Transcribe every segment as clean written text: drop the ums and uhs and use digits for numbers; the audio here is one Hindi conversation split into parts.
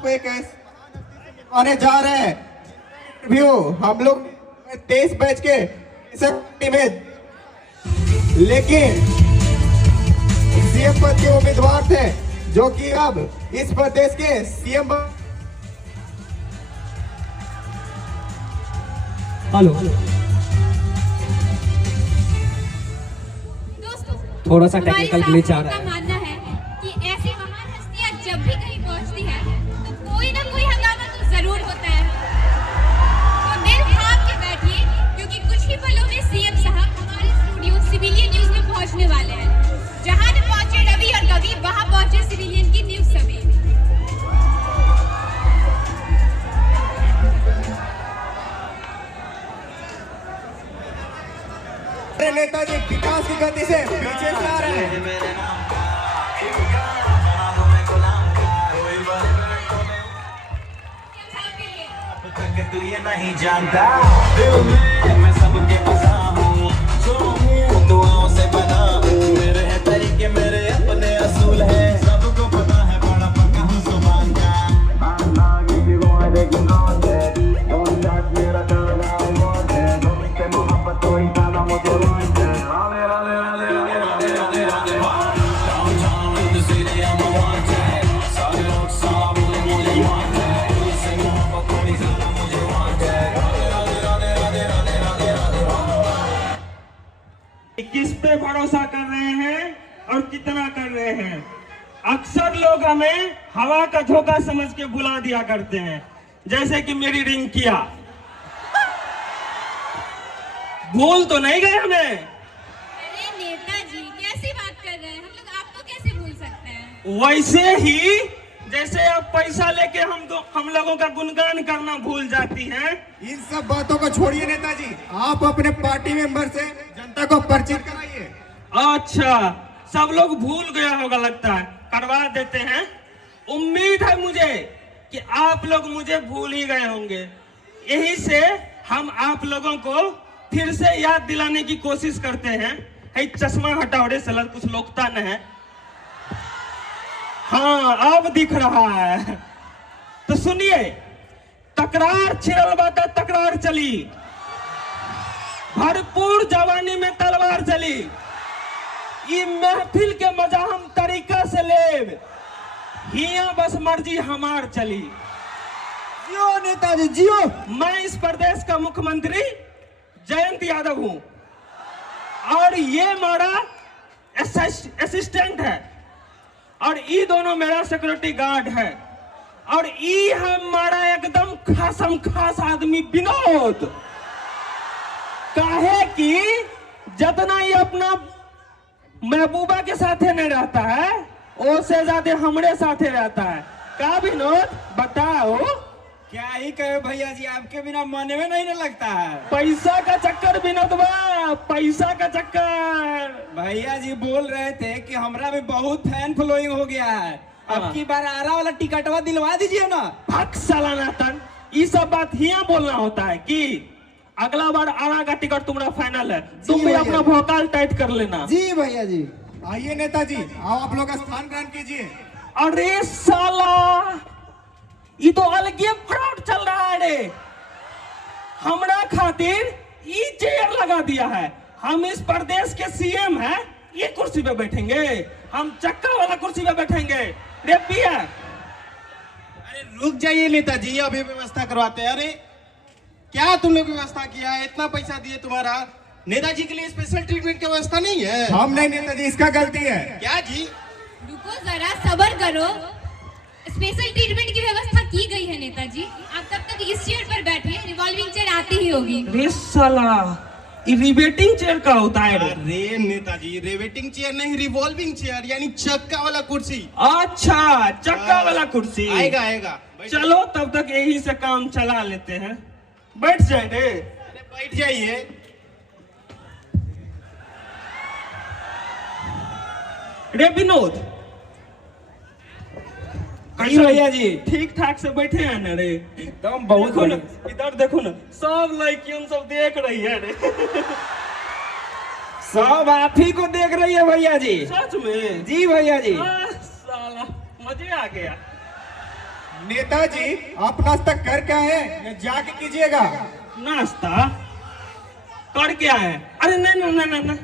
आपको एक आने जा रहे हैं इंटरव्यू। हम लोग 23 बैच के में, लेकिन सीएम पद के उम्मीदवार थे जो कि अब इस प्रदेश के सीएम। हेलो थोड़ा सा टेक्निकल ग्लिच आ रहा है। मानना है कि ऐसी महान हस्तियां जब भी कहीं पहुंचती है तो कोई ना कोई हंगामा तो जरूर होता है। तो दिल थाम के बैठिए क्योंकि कुछ ही पलों में सीएम साहब हमारे स्टूडियो सिविलियन न्यूज में पहुंचने वाले हैं। जहां न पहुंचे रवि और कवि, वहां पहुंचे सिविलियन की न्यूज सभी। नेताजी विकास की गति से पीछे से आ रहे हैं। तू ये नहीं जानता दिल में मैं सबके फंसा हूँ, जो हूँ दुआओं से बना हूँ। मेरे हैं तरीके, मेरे अपने असूल है, सबको पता है बड़ा पक्का हूँ जुबान का। किस पे भरोसा कर रहे हैं और कितना कर रहे हैं। अक्सर लोग हमें हवा का झोंका समझ के बुला दिया करते हैं, जैसे कि मेरी रिंग किया। भूल तो नहीं गए हमें। अरे नेताजी कैसी बात कर रहे हैं, हम लोग आपको कैसे भूल सकते हैं। वैसे ही जैसे आप पैसा लेके हम लोगों का गुणगान करना भूल जाती हैं। इन सब बातों को छोड़िए नेताजी, आप अपने पार्टी मेंबर से जनता को परिचित कराइए। अच्छा, सब लोग भूल गया होगा लगता है, करवा देते हैं। उम्मीद है मुझे कि आप लोग मुझे भूल ही गए होंगे, यही से हम आप लोगों को फिर से याद दिलाने की कोशिश करते हैं। है चश्मा हटाओ रे सलर, कुछ लोकता न है। हाँ अब दिख रहा है। तो सुनिए, तकरार छिड़ल बाता तकरार चली, भरपूर जवानी में तलवार चली। ये महफिल के मजा हम तरीका से लेब, हिया बस मर्जी हमार चली। जियो नेताजी जियो। मैं इस प्रदेश का मुख्यमंत्री जयंत यादव हूं और ये मेरा असिस्टेंट है और ये दोनों मेरा सिक्योरिटी गार्ड है और ये हमारा एकदम खासम खास आदमी विनोद। काहे कि जितना ये अपना महबूबा के साथे नहीं रहता है, उससे ज्यादा हमरे साथे रहता है। का विनोद बताओ। क्या ही कहे भैया जी, आपके बिना मन में नहीं ना लगता है। पैसा का चक्कर विनोदवा, पैसा का चक्कर। भैया जी बोल रहे थे कि हमरा में बहुत फैन फॉलोइंग हो गया है, अब की बार आरा वाला टिकटवा दिलवा दीजिए ना। भक सालाना तन, ये सब बात हिया बोलना होता है कि अगला बार आरा का टिकट तुम्हारा फाइनल है, तुम भी अपना भोकाल टाइट कर लेना। जी भैया जी। आइए नेताजी, आओ आप लोग स्थान ग्रहण कीजिए। अरे साला, ये तो अलग फ्रॉड चल रहा है रे। हमरा खातिर ये चेयर लगा दिया है, हम इस प्रदेश के सीएम हैं, ये कुर्सी पे बैठेंगे, हम चक्का वाला कुर्सी पे बैठेंगे रे पिया। अरे रुक जाइए नेताजी, अभी व्यवस्था करवाते हैं। अरे क्या तुम लोग व्यवस्था किया है, इतना पैसा दिए तुम्हारा, नेताजी के लिए स्पेशल ट्रीटमेंट की व्यवस्था नहीं है। हम नहीं नेताजी, इसका गलती है। क्या जी? रुको जरा, सब्र करो। स्पेशल ट्रीटमेंट की व्यवस्था की गई है नेताजी, आप तब तक इस चेयर पर बैठिए, रिवॉल्विंग चेयर आती ही होगी। रे साला, ये रिवेटिंग चेयर का होता है रे। अरे नेताजी, रिवेटिंग चेयर नहीं, रिवॉल्विंग चेयर यानी चक्का वाला कुर्सी। अच्छा, चक्का वाला कुर्सी आएगा आएगा। चलो तब तक यही से काम चला लेते हैं, बैठ जाए रे। अरे बैठ जाइए। रे विनोद, भैया जी ठीक ठाक से बैठे हैं ना रे? एकदम बहुत देखो ना, इधर देखो ना, सब लड़कियों सब देख रही है रे। सब आप ही को देख रही है भैया जी। सच में? जी भैया जी। साला मजे आ गया। नेताजी आप नाश्ता कर क्या है या जाके कीजिएगा? नाश्ता कर क्या है? अरे नहीं नहीं नहीं नहीं,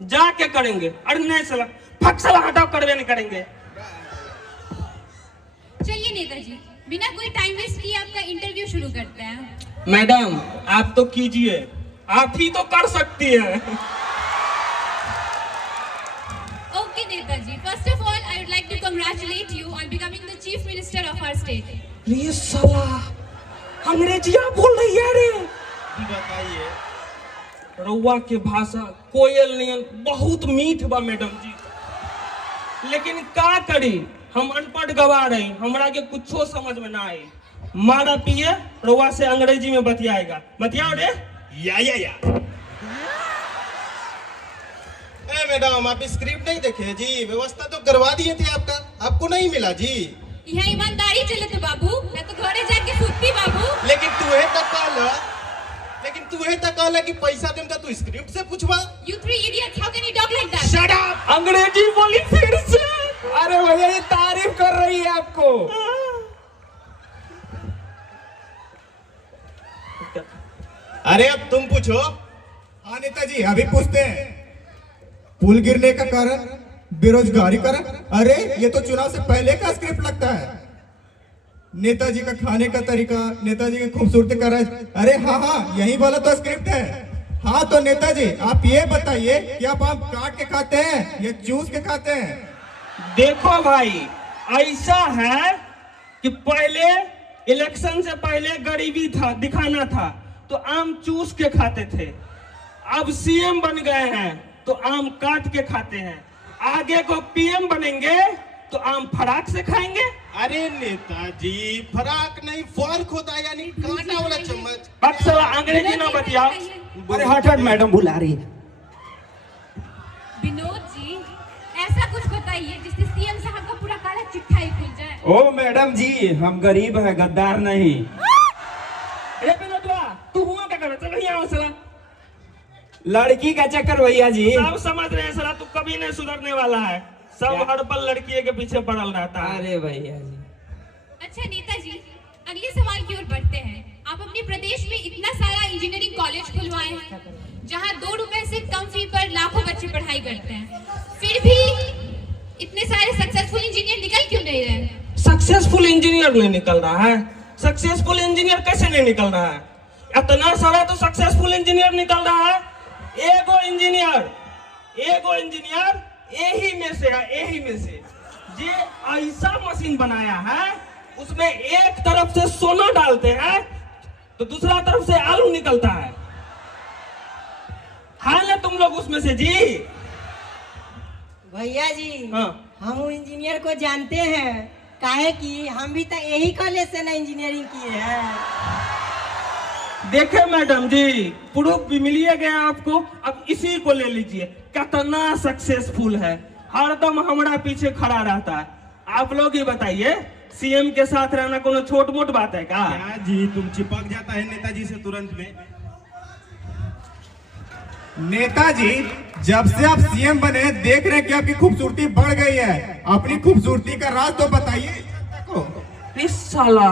जाके करेंगे। अरे नहीं साला, फक साला, हटाओ, करवे नहीं करेंगे। चलिए नेताजी, बिना कोई टाइम वेस्ट किए आपका इंटरव्यू शुरू करते हैं। मैडम आप तो कीजिए, आप ही तो कर सकती हैं। ओके नेताजी, first of all I would like to congratulate you on becoming the chief minister of our state. ये साला अंग्रेजिया बोल रही है रे। बताइए। रउआ के भाषा कोयल नियन बहुत मीठ बा मैडम जी, लेकिन का करी, हम अनपढ़ गवा रही, हमरा के कुछो समझ में ना आई। मारा पिए रउआ से अंग्रेजी में बतियाएगा, बतियाओ रे। या ए मैडम, आप स्क्रिप्ट नहीं देखे जी? व्यवस्था तो करवा दिए थे आपका, आपको नहीं मिला जी? यहाँ ईमानदारी चलत बाबू, मैं तो घरे जाके सुतती बाबू। लेकिन तूहे तक कहला कि पैसा देम तो तू स्क्रिप्ट से पूछवा। You three idiots, how can you talk like that? Shut up! अंग्रेजी बोली फिर से। अरे भैया ये तारीफ कर रही है आपको। अरे अब तुम पूछो। हाँ नेताजी अभी पूछते हैं। पुल गिरने का कारण बेरोजगारी कारण? अरे ये तो चुनाव से पहले का स्क्रिप्ट लगता है। नेताजी का खाने का तरीका, नेताजी की खूबसूरती का राज। अरे हाँ यही वाला तो स्क्रिप्ट है। हाँ तो नेताजी आप ये बताइए कि आप आम काट के खाते हैं या चूस के खाते हैं? देखो भाई, ऐसा है कि पहले इलेक्शन से पहले गरीबी था, दिखाना था, तो आम चूस के खाते थे। अब सीएम बन गए हैं तो आम काट के खाते हैं। आगे को पीएम बनेंगे तो आम फराक से खाएंगे। अरे नेताजी, फराक नहीं फर्क होता है, यानी कांटा वाला चम्मच। अक्सर अंग्रेजी ना बतियाओ। अरे हट मैडम बुला रही है। विनोद जी, ऐसा कुछ बताइए जिससे सीएम साहब का पूरा काला चिट्ठा ही खुल जाए। ओ मैडम जी, हम गरीब हैं, गद्दार नहीं। अरे विनोदवा, तू हुआ क्या कर रहा? चल यहाँ साला। लड़की का चक्कर भैया जी। सब समझ रहे हैं साला, तू कभी नहीं सुधरने वाला है। सब हर पल लड़की के पीछे पड़ल रहता है। अरे भैया जी। अच्छा नेताजी, अगले सवाल की ओर बढ़ते हैं। आप अपने प्रदेश में इतना सारा इंजीनियरिंग कॉलेज खुलवाए हैं, जहां 2 रुपए से कम फी पर लाखों बच्चे पढ़ाई करते हैं, फिर भी इतने सारे सक्सेसफुल इंजीनियर निकल क्यों नहीं रहे? सक्सेसफुल इंजीनियर नहीं निकल रहा है? सक्सेसफुल इंजीनियर कैसे नहीं निकल रहा है? इतना सारा तो सक्सेसफुल इंजीनियर निकल रहा है। एगो इंजीनियर यही में से है, यही में से जे ऐसा मशीन बनाया है, उसमें एक तरफ से सोना डालते हैं तो दूसरा तरफ से आलू निकलता है। हाल है तुम लोग उसमें से जी? भैया जी, हाँ। हम इंजीनियर को जानते हैं, काहे कि हम भी तो यही कॉलेज से ना इंजीनियरिंग किए हैं। देखे मैडम जी, प्रूफ भी मिलिए गया आपको। अब इसी को ले लीजिए, कितना सक्सेसफुल है, हरदम हमारा पीछे खड़ा रहता है। आप लोग ही बताइए, सीएम के साथ रहना कोनो छोट मोट बात है क्या? क्या जी, तुम चिपक जाता है नेताजी से तुरंत में। नेताजी जब से आप सीएम बने देख रहे हैं कि आपकी खूबसूरती बढ़ गई है। अपनी खूबसूरती का राज तो बताइए। इस साला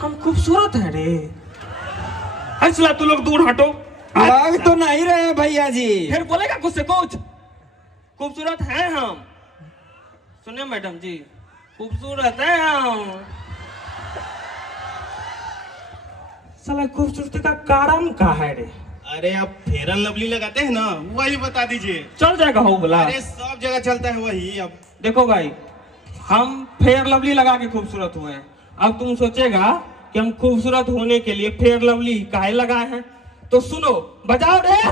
हम खूबसूरत है रे। ऐसा तू लोग दूर हटो। लग तो नहीं रहे भैया जी। फिर बोलेगा कुछ से कुछ। खूबसूरत है हम। सुनिए मैडम जी, खूबसूरत है हम। साला खूबसूरती का कारण क्या है रे? अरे आप फेयर एंड लवली लगाते हैं ना, वही बता दीजिए। चल जाएगा हो बोला। अरे सब जगह चलता है वही। अब देखो भाई, हम फेयर लवली लगा के खूबसूरत हुए हैं। अब तुम सोचेगा कि हम खूबसूरत होने के लिए फेयर लवली काहे लगाए हैं, तो सुनो, बजाओ रे।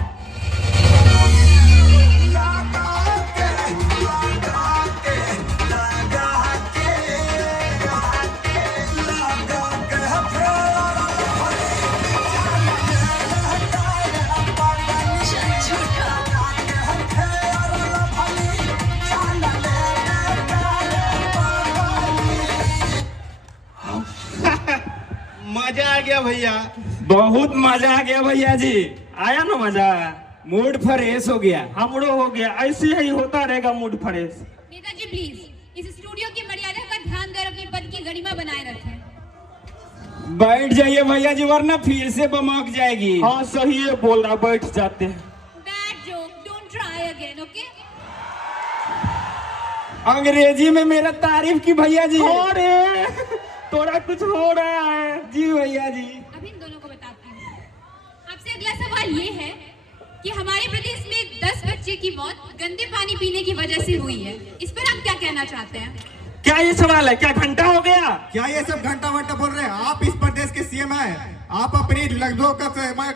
मजा आ गया भैया। बहुत मजा आ गया भैया जी। आया ना मजा? मूड फ्रेश हो गया। हमरो हो गया। ऐसे ही होता रहेगा मूड फ्रेश। नेताजी प्लीज इस स्टूडियो की मर्यादा का ध्यान कर अपने पद की गरिमा बनाए रखें। बैठ जाइए भैया जी वरना फिर से बमक जाएगी। हाँ सही है बोल रहा, बैठ जाते हैं। Bad joke, don't try again, okay? अंग्रेजी में मेरा तारीफ की भैया जी। अरे थोड़ा कुछ हो रहा है। जी भैया जी। अब इन दोनों को बताती हूँ। आपसे अगला सवाल ये है कि हमारे प्रदेश में 10 बच्चे की मौत गंदे पानी पीने की वजह से हुई है। इस पर आप क्या कहना चाहते हैं? क्या ये सवाल है? क्या घंटा हो गया? क्या ये सब घंटा वंटा बोल रहे हैं? आप इस प्रदेश के सीएम हैं, आप अपनी लगभग का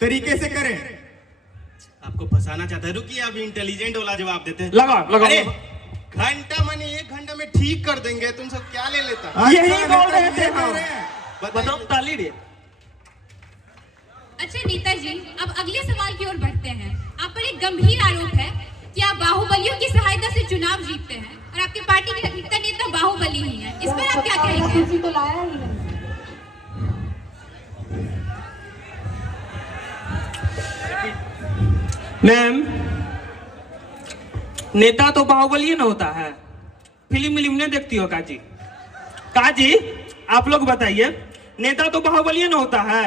तरीके से करें। आपको फंसाना चाहता है, रुकिए अभी इंटेलिजेंट वाला जवाब देते हैं। लगा अरे घंटा माने 1 घंटा में ठीक कर देंगे, तुम सब क्या ले लेता? यही बोल रहे थे हम। बताइए। बताओ ताली रे। अच्छा नेताजी, अब अगले सवाल की ओर बढ़ते हैं। आप पर एक गंभीर आरोप है कि आप बाहुबलियों की सहायता से चुनाव जीतते हैं और आपकी पार्टी के अधिकतर नेता बाहुबली ही हैं। इस पर आप क्या कहेंगे? तो लाया ही है। मैम, नेता तो बाहुबली न होता है। फिल्म नहीं देखती हो काजी? काजी आप लोग बताइए, नेता तो बाहुबली न होता है,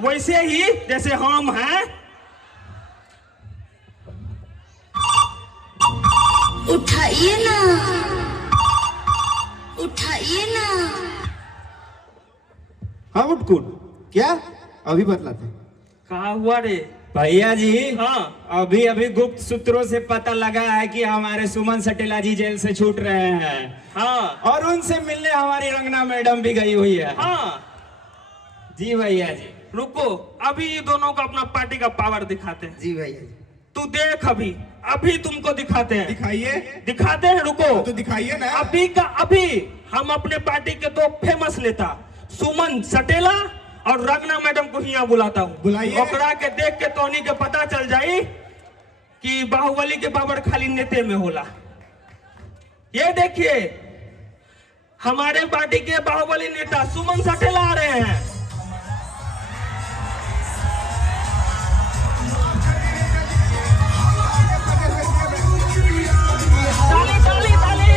वैसे ही जैसे हम हैं। उठाइए ना, उठाइए ना। हाँ उठकुन, क्या अभी बतलाते हैं। कहा हुआ रे? भैया जी हाँ। अभी अभी गुप्त सूत्रों से पता लगा है कि हमारे सुमन सटेला जी जेल से छूट रहे हैं। हाँ और उनसे मिलने हमारी रंगना मैडम भी गई हुई है। हाँ। जी भैया जी। रुको, अभी ये दोनों को अपना पार्टी का पावर दिखाते हैं। जी भैया जी। तू देख, अभी अभी तुमको दिखाते हैं। दिखाइए। दिखाते हैं, रुको तो दिखाइए ना। अभी का अभी हम अपने पार्टी के 2 फेमस नेता सुमन सटेला और रंगना मैडम को यहाँ बुलाता हूँ। बुलाइए। ओकरा के देख के तोनी के पता चल जाई कि बाहुबली के पावर खाली नेते में होला। ये देखिए, हमारे पार्टी के बाहुबली नेता सुमन सटेला आ रहे हैं। ताली ताली ताली।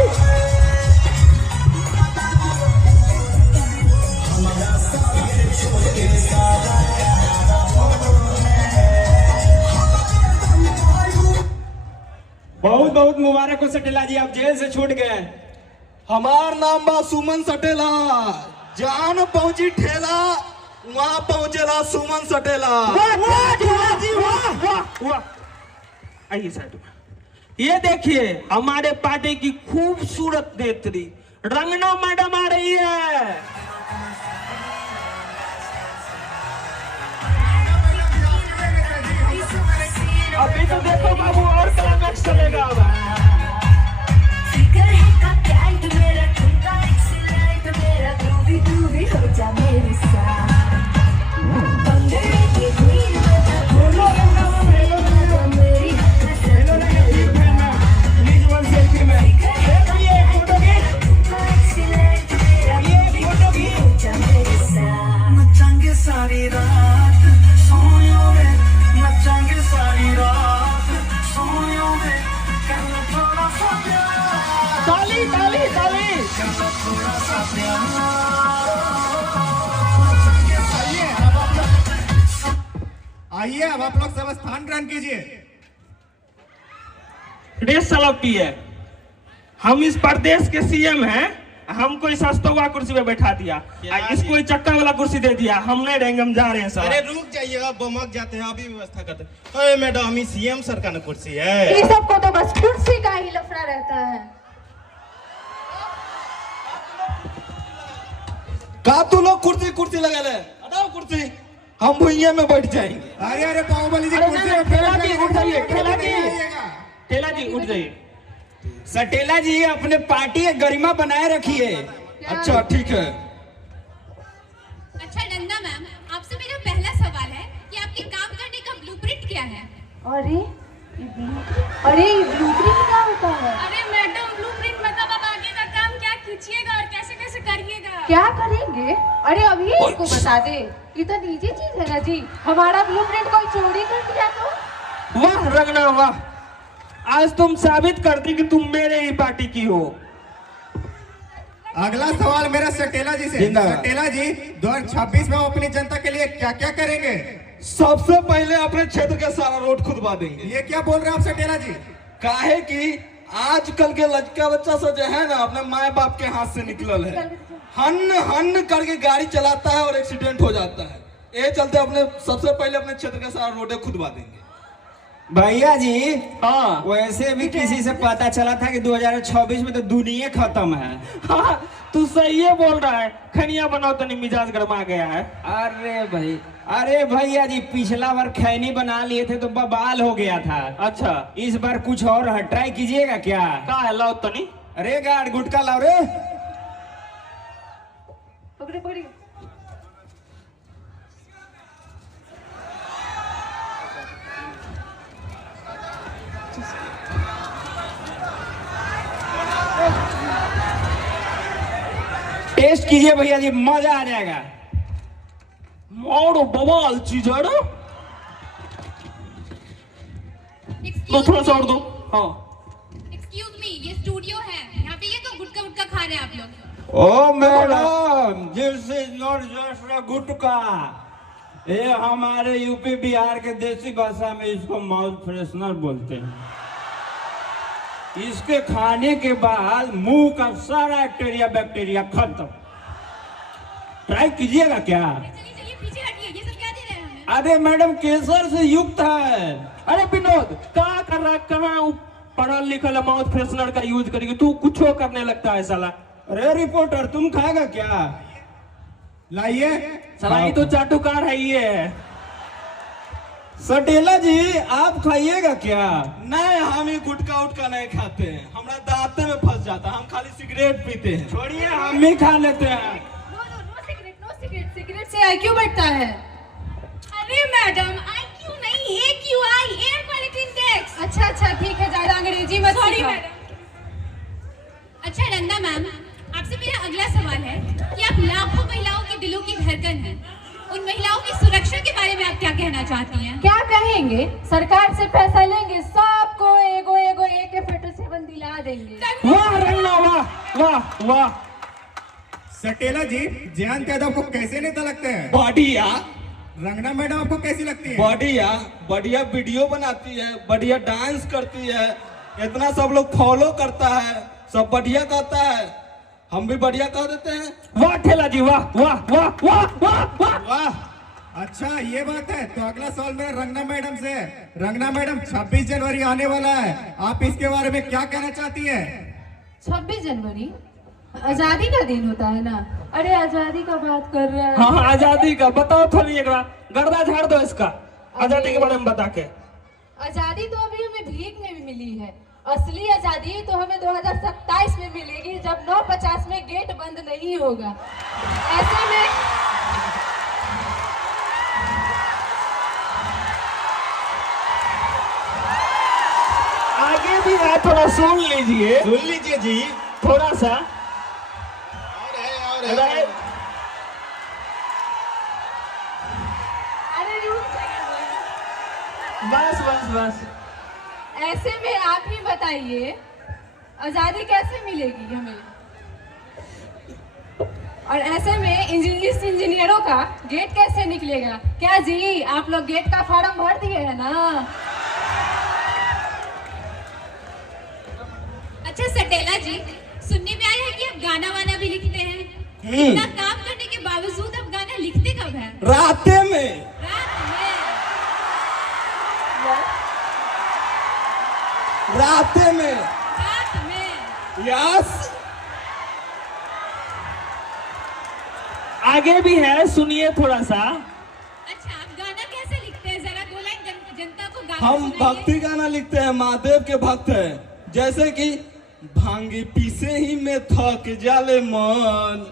बहुत बहुत मुबारक हो सटेला जी, आप जेल से छूट गए। हमार नाम बा सुमन सटेला, जान पहुंची ठेला वहां पहुंचेला सुमन सटेला। वाह। आइए साइड में। ये देखिए, हमारे पार्टी की खूबसूरत नेत्री रंगना मैडम आ रही है। अभी तो देखो बाबू, और क्लाइमैक्स चलेगा अब। फिकर है का प्यार मेरा ठुमका एक्सीलेंट मेरा तू भी हो जा मेरे साथ। बंगले की भीड़ में बोलो मेरी नचांगे सारी रात सोयो में, नचांगे सारी रात सोयो में, कर थोड़ा सा प्यार, ताली ताली ताली। थोड़ा सा प्यार। आइए अब आप लोग सब स्थान ग्रहण कीजिए। रेस सलापी है। हम इस प्रदेश के सीएम हैं, हमको इस सस्तवा कुर्सी पे बैठा दिया, इसको चक्का वाला कुर्सी दे दिया। हम नहीं रहेंगे, हम जा रहे हैं अरे सर। रुक जाइएगा, बमक जाते हैं, अभी व्यवस्था करते हैं। अरे मैडम, ये सीएम सर का ना कुर्सी है। ये सबको तो बस कुर्सी का ही लफड़ा रहता है। का तू लोग कुर्सी कुर्सी लगा ले, हटाओ कुर्सी, हम भुइया में बैठ जाएंगे। अरे अरे बाहुबली जी अरे कुर्सी नहीं, पे ठेला बैठ जी, जाइए, उठ जाइए, ठेला जी। आइएगा। ठेला जी उठ जाइए। सटेला जी अपने पार्टी की गरिमा बनाए रखिए। अच्छा ठीक है। अच्छा नंदा मैम, आपसे मेरा पहला सवाल है कि आपके काम करने का ब्लूप्रिंट क्या है? अरे ये ब्लूप्रिंट क्या होता है? अरे मैडम, ब्लूप्रिंट मतलब आप आगे का काम क्या खींचिएगा और कैसे कैसे करिएगा। क्या करेंगे? अरे अभी इसको बता दे, ये तो निजी चीज है ना जी। हमारा ब्लूप्रिंट कोई चोरी कर दिया तो? वाह रंगना वाह, आज तुम साबित कर दी कि तुम मेरे ही पार्टी की हो। अगला सवाल मेरा सटेला जी से। जिंदाबाद। सटेला जी 2026 में हम अपनी जनता के लिए क्या क्या करेंगे? सबसे पहले अपने क्षेत्र का सारा रोड खुदवा देंगे। ये क्या बोल रहे हैं आप सटेला जी? काहे कि आजकल के लड़का बच्चा सब जो है ना अपने माए बाप के हाथ से निकलल है, हन हन करके गाड़ी चलाता है और एक्सीडेंट हो जाता है। ये चलते अपने सबसे पहले अपने क्षेत्र का सारा रोड खुदवा देंगे। भैया जी हाँ वैसे भी किसी से पता चला था कि 2026 में तो दुनिया खत्म है। हाँ तू सही है बोल रहा है। खनिया बनाओ तो नहीं मिजाज गरमा गया है। अरे भैया जी पिछला बार खैनी बना लिए थे तो बवाल हो गया था। अच्छा इस बार कुछ और है, ट्राई कीजिएगा क्या? का है लाओ तो नहीं। अरे गार्ड गुटका लाओ रे। पकड़े पकड़े। टेस्ट कीजिए भैया जी, मजा आ जाएगा। और बवाल चीज है ना। तो थोड़ा सा और दो। हाँ एक्सक्यूज मी, ये स्टूडियो है, यहाँ पे ये तो गुटका वुटका खा रहे हैं आप लोग। O madam, this is not just a gutka. ये हमारे यूपी बिहार के देसी भाषा में इसको माउथ फ्रेशनर बोलते हैं। इसके खाने के बाद मुंह का सारा बैक्टीरिया खत्म। ट्राई कीजिएगा क्या? चलिए चलिए पीछे हटिए, ये सब क्या दे रहे हैं हमें? अरे मैडम केसर से युक्त है। अरे विनोद क्या कर रहा है? कहाँ पढ़ल लिखल माउथ फ्रेशनर का यूज करेगी तू? कुछ करने लगता है साला। अरे रिपोर्टर तुम खाएगा क्या? लाइए। साला ये तो चाटुकार है ये। सटेला जी आप खाइएगा क्या? नहीं, हम ये गुटका उटका नहीं खाते हैं, हमारा दांते में फंस जाता है। हम खाली सिगरेट पीते हैं। छोड़िए हम भी खा लेते हैं। नो सिगरेट, सिगरेट से IQ बढ़ता है। अरे मैडम IQ नहीं, AQI, एयर क्वालिटी इंडेक्स। अच्छा ठीक है, ज्यादा अंग्रेजी मत सॉरी सीखो। मैडम। अच्छा रंगा मैम, आपसे मेरा अगला सवाल है कि आप लाखों महिलाओं के दिलों की धड़कन हैं, उन महिलाओं की सुरक्षा के बारे में आप क्या कहना चाहती हैं? क्या कहेंगे? सरकार से पैसा लेंगे, सबको एगो एगो AK-47 दिला देंगे। वाह रंगना, वाह वाह वाह। सटेला जी जयंत यादव को कैसे नेता लगते हैं? बढ़िया। रंगना मैडम आपको कैसी लगती है? बढ़िया बढ़िया वीडियो बनाती है, बढ़िया डांस करती है, इतना सब लोग फॉलो करता है, सब बढ़िया कहता है, हम भी बढ़िया कह देते हैं। वाह ठेला जी, वाह वाह वाह वाह वाह वाह वाह। अच्छा ये बात है, तो अगला सवाल मेरा रंगना मैडम से। रंगना मैडम 26 जनवरी आने वाला है, आप इसके बारे में क्या कहना चाहती है? 26 जनवरी आजादी का दिन होता है ना। अरे आजादी का बात कर रहा है। हाँ आजादी का बताओ थोड़ी, एक बार गर्दा झाड़ दो इसका। आजादी के बारे में बता के। आजादी तो अभी हमें भीख में भी मिली है। असली आजादी तो हमें 2027 में मिलेगी, जब 9:50 में गेट बंद नहीं होगा। ऐसे में आगे भी है, थोड़ा सुन लीजिए जी। थोड़ा सा। अरे रुक जाइए। बस ऐसे में आप ही बताइए आजादी कैसे मिलेगी हमें? और ऐसे में इंजीनियरों का गेट कैसे निकलेगा? क्या जी आप लोग गेट का फॉर्म भर दिए है ना? अच्छा सटेला जी, सुनने में आया है कि आप गाना वाना भी लिखते हैं। इतना काम करने के बावजूद आप गाना लिखते कब हैं? राते में। राते में। रात में। यस। आगे भी है, सुनिए थोड़ा सा। अच्छा आप गाना कैसे लिखते हैं, जरा दो लाइन जनता को गा के हम सुनाइए। भक्ति गाना लिखते हैं, महादेव के भक्त हैं। जैसे कि भांगी पीसे ही में थक जाले मन,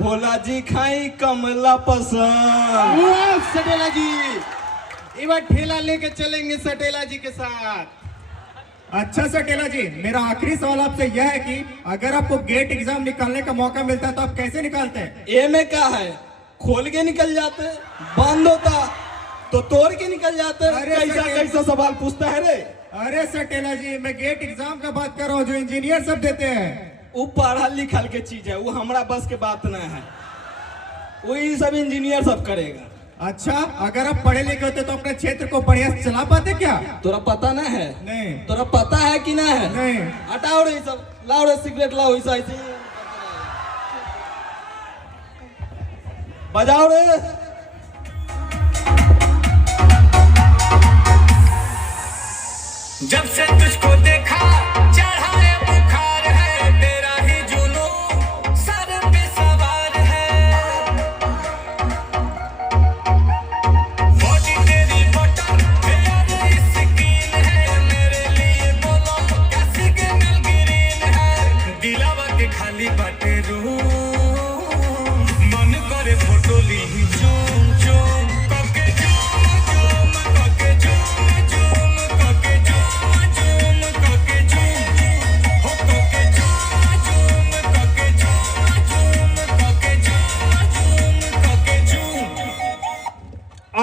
भोला जी खाई कमला पसंद। वाह सटेला जी, एक बार ठेला लेके चलेंगे सटेला जी के साथ। अच्छा सटेला जी, मेरा आखिरी सवाल आपसे यह है कि अगर आपको गेट एग्जाम निकालने का मौका मिलता है तो आप कैसे निकालते हैं? ए में क्या है, खोल के निकल जाते, बंद होता तो तोड़ के निकल जाते। अरे कैसा सटेला- कैसा सवाल पूछता है रे। अरे सटेला जी, मैं गेट एग्जाम का बात कर रहा हूँ जो इंजीनियर सब देते हैं। वो पढ़ल लिखल के चीज है, वो हमारा बस के बात नहीं है। वही सब इंजीनियर सब करेगा। अच्छा, अगर आप पढ़े लिखे होते तो अपने क्षेत्र को बढ़िया से चला पाते क्या? तोरा पता नहीं है? नहीं। तोरा पता है कि नहीं है? नहीं। हटाओ रे सब, लाओ रे सिगरेट लाओ, ऐसा ऐसे बजाओ रे। जब से तुझको देखा चढ़ा है बुखार है, तेरा ही जुनून सर पे सवार है। बॉडी तेरी बटर मेरी स्किन है, मेरे लिए बोलो क्या सिग्नल ग्रीन है। दिलावा के खाली बाटे रूम, मन करे फोटो ली चूम चूम करके, चूम चूम करके, चूम चूम करके, चूम चूम करके, चूम हो करके, चूम चूम करके, चूम चूम करके, चूम चूम करके, चूम।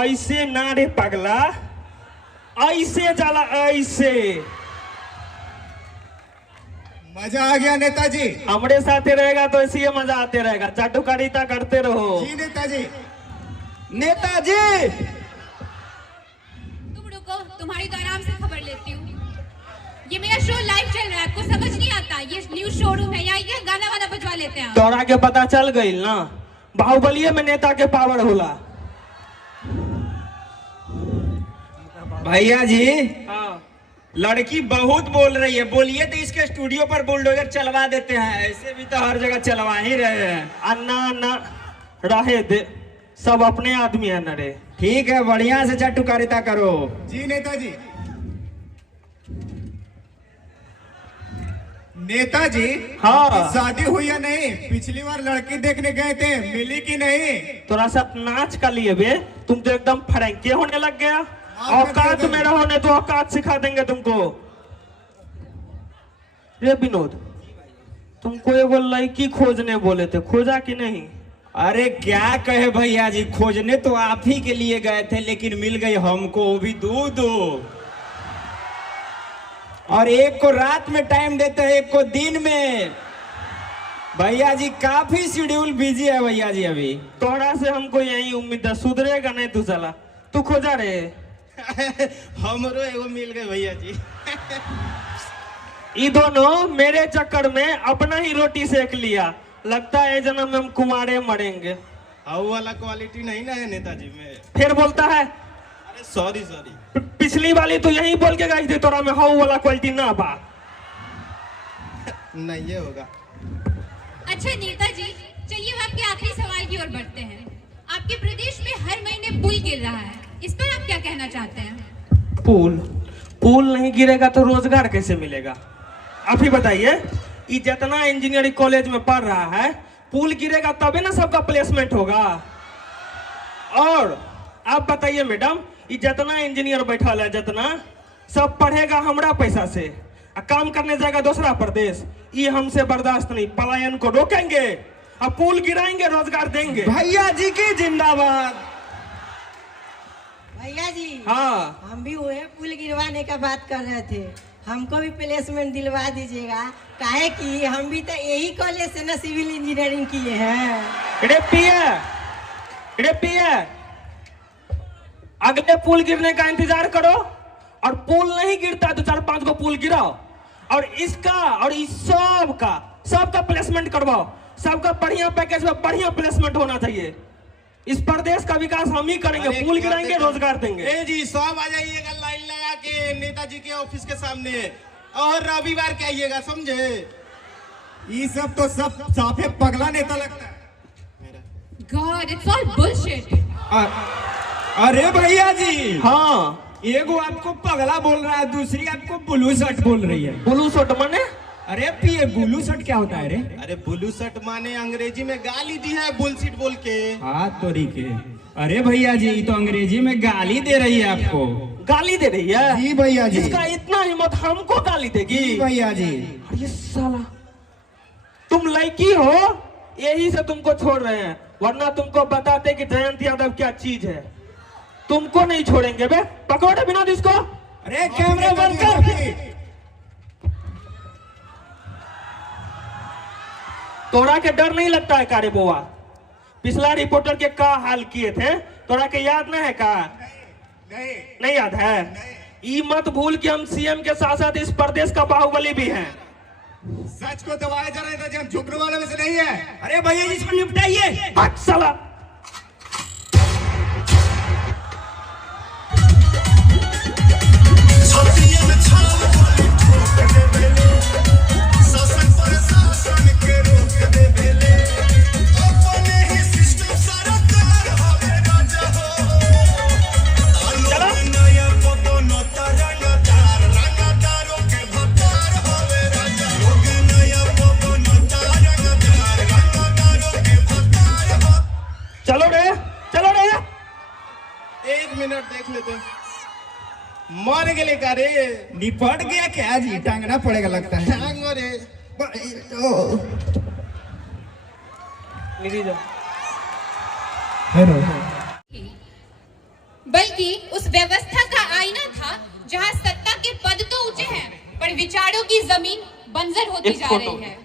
ऐसे ना रे पगला, ऐसे जाला, ऐसे। मजा आ गया नेताजी। हमारे साथ रहेगा तो ऐसे ही मजा आते रहेगा, चाटुकारिता करते रहो। जी नेताजी। नेताजी तुम रुको, तुम्हारी तो आराम से खबर लेती हूँ। ये मेरा शो लाइव चल रहा है, आपको समझ नहीं आता? ये न्यूज शोरूम है, यहाँ ये गाना वाना बजवा लेते हैं आप। तोरा के पता चल गई ना, बाहुबलिये में नेता के पावर होला। भैया जी, हाँ। लड़की बहुत बोल रही है, बोलिए तो इसके स्टूडियो पर बुलडोजर चलवा देते हैं। ऐसे भी तो हर जगह चलवा ही रहे हैं। अन्ना ना रहे दे, सब अपने आदमी है न रे। ठीक है, बढ़िया से चाटुकारिता करो। जी नेताजी। नेताजी, हाँ। आपकी शादी हुई या नहीं? पिछली बार लड़की देखने गए थे, मिली कि नहीं? तोरा साथ नाच का लिए बे, तुम तो एकदम फरंके होने लग गया। औकात में रहो नहीं तो औकात सिखा देंगे तुमको। रे विनोद, तुमको एगो लड़की खोजने बोले थे, खोजा कि नहीं? अरे क्या कहे भैया जी, खोजने तो आप ही के लिए गए थे, लेकिन मिल गई हमको, वो भी दो। और एक को रात में टाइम देते हैं, एक को दिन में। भैया जी काफी शेड्यूल बिजी है भैया जी अभी। तोरा से हमको यही उम्मीद है, सुधरेगा नहीं तू साला। तू खोजा रे। हमरो एगो मिल गए भैया जी। ये दोनों मेरे चक्कर में अपना ही रोटी सेक लिया, लगता है जन्म में हम कुमारे मरेंगे। हाउ वाला क्वालिटी नहीं ना है नेताजी में। फिर बोलता है अरे सॉरी। पिछली वाली तो यही बोल के गई थी तोरा में हाउ वाला क्वालिटी ना बा। नहीं ये होगा। अच्छा नेताजी, चलिए हम आपके आखिरी सवाल की ओर बढ़ते हैं। आपके प्रदेश में हर महीने पुल गिर रहा है, इस पर आप क्या कहना चाहते हैं? पुल नहीं गिरेगा तो रोजगार कैसे मिलेगा? आप ही बताइए। ये जितना इंजीनियरिंग कॉलेज में पढ़ रहा है, पुल गिरेगा तभी ना सबका प्लेसमेंट होगा। और आप बताइए मैडम, ये जितना इंजीनियर बैठा है, जितना सब पढ़ेगा हमरा पैसा से, काम करने जाएगा दूसरा प्रदेश। ये हमसे बर्दाश्त नहीं, पलायन को रोकेंगे, अब पुल गिराएंगे, रोजगार देंगे। भैया जी की जिंदाबाद। भैया जी, हाँ, हम भी वही पुल गिरवाने का बात कर रहे थे। हमको भी प्लेसमेंट दिलवा दीजिएगा, काहे कि हम भी तो यही कॉलेज से ना सिविल इंजीनियरिंग किए हैं। रे पिया, अगले पुल गिरने का इंतजार करो, और पुल नहीं गिरता तो 4-5 को पुल गिराओ, और इसका और इस सबका प्लेसमेंट करवाओ। सबका बढ़िया पैकेज में बढ़िया प्लेसमेंट होना चाहिए। इस प्रदेश का विकास हम ही करेंगे, पुल गिराएंगे, रोजगार देंगे। ए जी, सब आ जाइएगा लाइन लगा के नेताजी के ऑफिस के सामने, और रविवार के आइएगा, समझे? ये सब तो सब साफे पगला नेता लगता है। God, it's all bullshit. अरे भैया जी, हाँ, एगो आपको पगला बोल रहा है, दूसरी आपको ब्लू शर्ट बोल रही है। ब्लू शर्ट माने? अरे पिए, ब्लू शर्ट क्या होता है रे? अरे ब्लू शर्ट माने अंग्रेजी में गाली दी है बुलशिट बोल के। हाँ तोरी के। अरे भैया जी, तो अंग्रेजी में गाली दे रही है आपको। गाली दे रही है? जी भैया जी। इसका इतना हिम्मत, हमको गाली देगी? जी भैया जी। अरे साला, तुम लड़की हो, यही से तुमको छोड़ रहे हैं, वरना तुमको बताते कि जयंत यादव क्या चीज है। तुमको नहीं छोड़ेंगे बे। पकड़ो विनोद इसको। अरे कैमरा बंद कर। तोरा के डर नहीं लगता है कारे बोआ? पिछला रिपोर्टर के का हाल किए थे, तोरा के याद नहीं है का? नहीं याद है? ई मत भूल कि हम सीएम के साथ साथ इस प्रदेश का बाहुबली भी हैं। सच को दबाया जा रहा था, हम झुकने वालों में से नहीं है। अरे भैया जी इसको निपटाइए। हट साला। चलो रे, चलो रे। 1 मिनट देख लेते। मर गए का रे? निपट गया क्या जी? टांगना पड़ेगा लगता है। टांगो रे। बल्कि उस व्यवस्था का आईना था जहां सत्ता के पद तो ऊंचे हैं पर विचारों की जमीन बंजर होती जा रही है।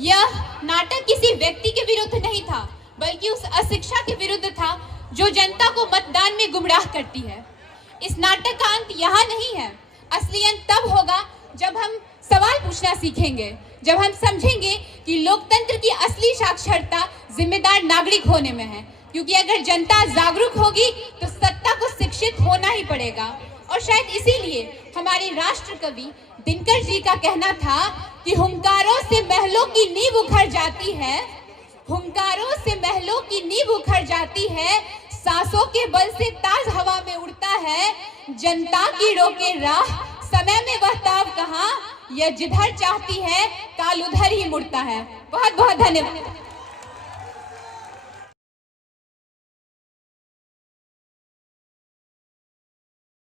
यह नाटक किसी व्यक्ति के विरुद्ध नहीं था बल्कि उस अशिक्षा के विरुद्ध था जो जनता को मतदान में गुमराह करती है। इस नाटक का अंत यहाँ नहीं है। असली अंत तब होगा जब हम सवाल पूछना सीखेंगे, जब हम समझेंगे कि लोकतंत्र की असली साक्षरता जिम्मेदार नागरिक होने में है। क्योंकि अगर जनता जागरूक होगी तो सत्ता को शिक्षित होना ही पड़ेगा। और शायद इसीलिए हमारे राष्ट्र कवि दिनकर जी का कहना था कि हुंकारों से महलों की नींव उखड़ जाती है, हुंकारों से महलों की नींव उखड़ जाती है, सांसों के बल से ताज हवा में उड़ता है, जनता की रोके राह समय में वह ताव कहाँ, यह जिधर चाहती है काल उधर ही मुड़ता है। बहुत बहुत धन्यवाद।